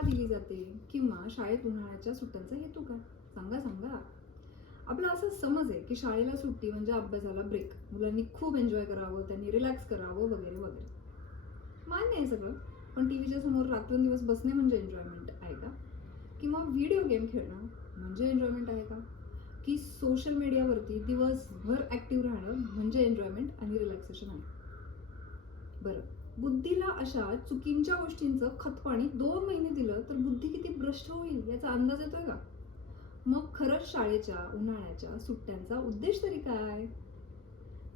का दिली जाते किंवा शाळेत उन्हाळ्याच्या सुट्ट्यांचा हेतू काय? सांगा सांगा. आपला असा समज आहे की शाळेला सुट्टी म्हणजे अभ्यासाला ब्रेक मुलांनी खूप एन्जॉय करावं त्यांनी रिलॅक्स करावं वगैरे वगैरे. मान्य आहे सगळं. पण टी व्हीच्या समोर रात्रंदिवस बसणे म्हणजे एन्जॉयमेंट आहे का? किंवा व्हिडिओ गेम खेळणं म्हणजे एन्जॉयमेंट आहे का? की सोशल मीडियावरती दिवसभर ॲक्टिव्ह राहणं म्हणजे एन्जॉयमेंट आणि रिलॅक्सेशन आहे? बरं. बुद्धीला अशा चुकींच्या गोष्टींचं खतपाणी दोन महिने दिलं तर बुद्धी किती भ्रष्ट होईल याचा अंदाज येतोय का? मग खरंच शाळेच्या उन्हाळ्याच्या सुट्ट्यांचा उद्देश तरी काय?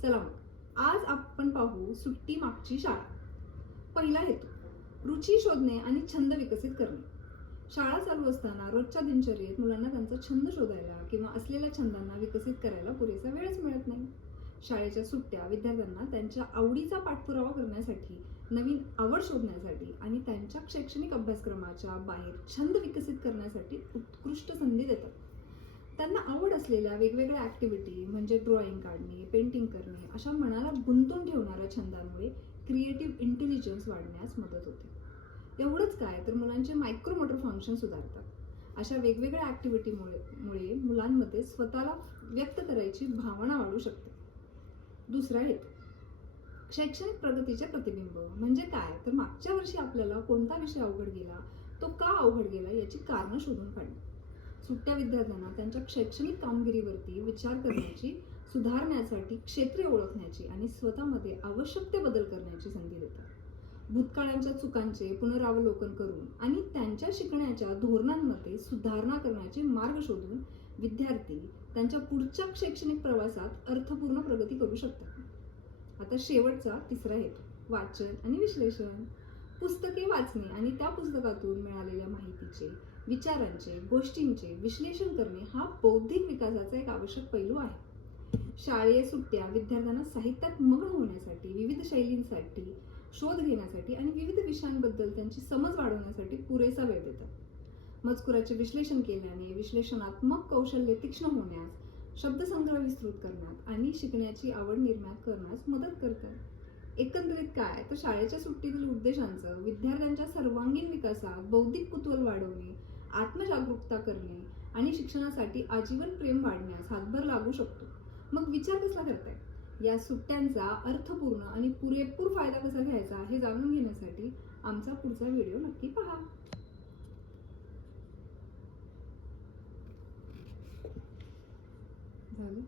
चला मग आज आपण पाहू सुट्टी मागची शाळा. पहिला हेतू रुची शोधणे आणि छंद विकसित करणे. शाळा चालू असताना रोजच्या दिनचर्येत मुलांना त्यांचा छंद शोधायला किंवा असलेल्या छंदांना विकसित करायला पुरेसा वेळच मिळत नाही. शाळेच्या सुट्ट्या विद्यार्थ्यांना त्यांच्या आवडीचा पाठपुरावा करण्यासाठी नवीन आवड शोधण्यासाठी आणि त्यांच्या शैक्षणिक अभ्यासक्रमाच्या बाहेर छंद विकसित करण्यासाठी उत्कृष्ट संधी देतात. त्यांना आवड असलेल्या वेगवेगळ्या ॲक्टिव्हिटी म्हणजे ड्रॉइंग काढणे पेंटिंग करणे अशा मनाला गुंतून ठेवणाऱ्या छंदांमुळे क्रिएटिव्ह इंटेलिजन्स वाढण्यास मदत होते. एवढंच काय तर मुलांचे मायक्रोमोटर फंक्शन सुधारतात. अशा वेगवेगळ्या ॲक्टिव्हिटीमुळे मुळे मुलांमध्ये स्वतःला व्यक्त करायची भावना वाढू शकते. दुसरा येतो शैक्षणिक प्रगतीचे प्रतिबिंब म्हणजे काय? तर मागच्या वर्षी आपल्याला कोणता विषय अवघड गेला? तो का अवघड गेला याची कारणं शोधून काढणे सुट्ट्या विद्यार्थ्यांना त्यांच्या शैक्षणिक कामगिरीवरती विचार करण्याची सुधारण्यासाठी क्षेत्रे ओळखण्याची आणि स्वतःमध्ये आवश्यक ते बदल करण्याची संधी देतात. भूतकाळांच्या चुकांचे पुनरावलोकन करून आणि त्यांच्या शिकण्याच्या धोरणांमध्ये सुधारणा करण्याचे मार्ग शोधून विद्यार्थी त्यांच्या पुढच्या शैक्षणिक प्रवासात अर्थपूर्ण प्रगती करू शकतात. आता शेवटचा तिसरा हेतू वाचन आणि विश्लेषण. पुस्तके वाचणे आणि त्या पुस्तकातून मिळालेल्या माहितीचे विचारांचे गोष्टींचे विश्लेषण करणे हा बौद्धिक विकासाचा एक आवश्यक पैलू आहे. शाळेय सुट्ट्या विद्यार्थ्यांना साहित्यात मग्न होण्यासाठी विविध शैलींसाठी शोध घेण्यासाठी आणि विविध विषयांबद्दल त्यांची समज वाढवण्यासाठी पुरेसा वेळ देतात. मजकुराचे विश्लेषण केल्याने विश्लेषणात्मक कौशल्य तीक्ष्ण होण्यास शब्दसंग्रह विस्तृत करण्यात आणि शिकण्याची आवड निर्माण करण्यास मदत करतात. एकंदरीत काय? तर शाळेच्या सुट्टीतील उद्देशांचं विद्यार्थ्यांच्या सर्वांगीण विकासात बौद्धिक कुतूहल वाढवणे आत्मजागरूकता करणे आणि शिक्षणासाठी आजीवन प्रेम वाढण्यास हातभार लागू शकतो. मग विचार कसला करताय? या सुट्ट्यांचा अर्थपूर्ण आणि पुरेपूर फायदा कसा घ्यायचा हे जाणून घेण्यासाठी आमचा पुढचा व्हिडिओ नक्की पहा. झालं?